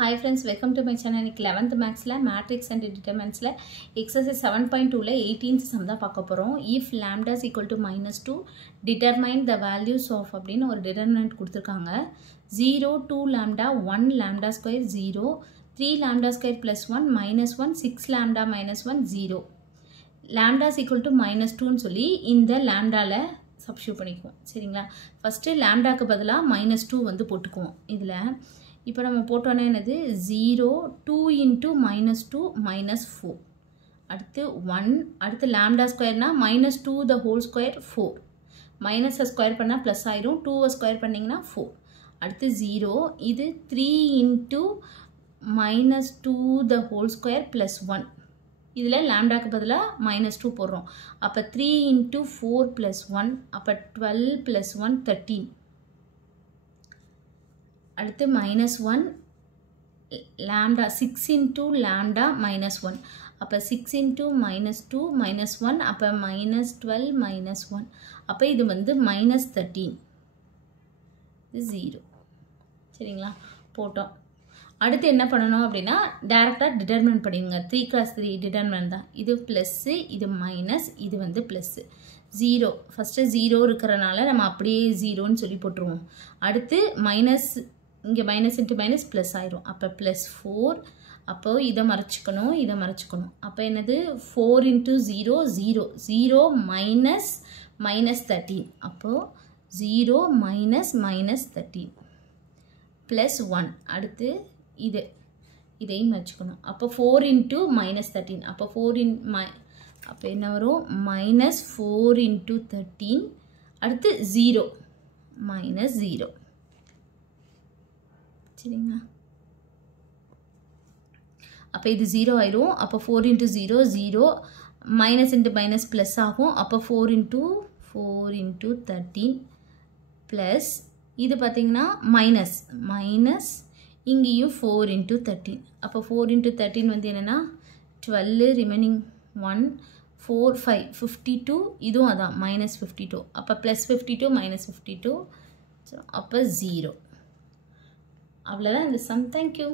Hi friends, welcome to my channel. 11th maths la matrix and determinants la exercise 7.2 la 18th sum da paakaporom. If lambda is equal to -2, determine the values of அப்படினு ஒரு determinant கொடுத்திருக்காங்க. 0, 2 lambda, 1 lambda square 0, 3 lambda square plus 1 minus 1, 6 lambda minus 1 0. Lambda is equal to -2 னு சொல்லி இந்த lambda ல substitute பண்ணிக்குவோம். சரிங்களா? First lambda க்கு பதிலா -2 வந்து போட்டுக்குவோம். இதுல இப்போ நம்ம போட்டோம்னா என்னது 0 2 into -2 -4 அடுத்து 1 அடுத்து lambda ஸ்கொயர்னா -2 the whole square 4 minus square பண்ணா ப்ளஸ் ஆயிரும் 2 ஸ்கொயர் பண்ணீங்கன்னா 4 அடுத்து 0 இது 3 into -2 the whole square plus 1 இதுல lambdaக்கு பதிலா -2 போடுறோம் அப்ப 3 into 4 plus 1 அப்ப 12 plus 1 13 அடுத்து -1 lambda 6 into lambda -1 அப்ப 6 into -2 -1 அப்ப -12 -1 அப்ப இது வந்து -13 இது 0 சரிங்களா போட்டோம் அடுத்து என்ன பண்ணனும் அப்படினா டைரக்ட்டா டிட்டர்மினன்ட் படிங்க 3 × 3 டிட்டர்மினன்ட் தான் இது பிளஸ் இது மைனஸ் இது வந்து பிளஸ் 0 ஃபர்ஸ்ட் 0 இருக்கறனால நம்ம அப்படியே 0 ன்னு சொல்லி போட்டுருவோம் அடுத்து மைனஸ் இங்க மைனஸ் into மைனஸ் பிளஸ் ஆயிரும் அப்ப +4 அப்போ இத மறைச்சுக்கணும் அப்ப என்னது 4 into 0 0 0 minus -13 அப்போ 0 minus -13 plus 1 அடுத்து இதையும் மறைச்சுக்கணும் அப்ப 4 into -13 அப்ப 4 in அப்ப என்ன வரும் -4 into 13 அடுத்து 0 -0 சரிங்களா அப்ப இது 0 ஆயிரும் அப்ப 4 into 0 0 minus into minus plus ஆகும் அப்ப 4 into 13 plus இது பாத்தீங்கன்னா மைனஸ் இங்கேயும் 4 into 13 அப்ப 4 into 13 வந்து என்னன்னா 12 remaining 1 4 5 52 இதுவும் அதான் -52 அப்ப +52 -52 அப்ப 0 அவ்வளவுதான் இந்த sum. Thank you.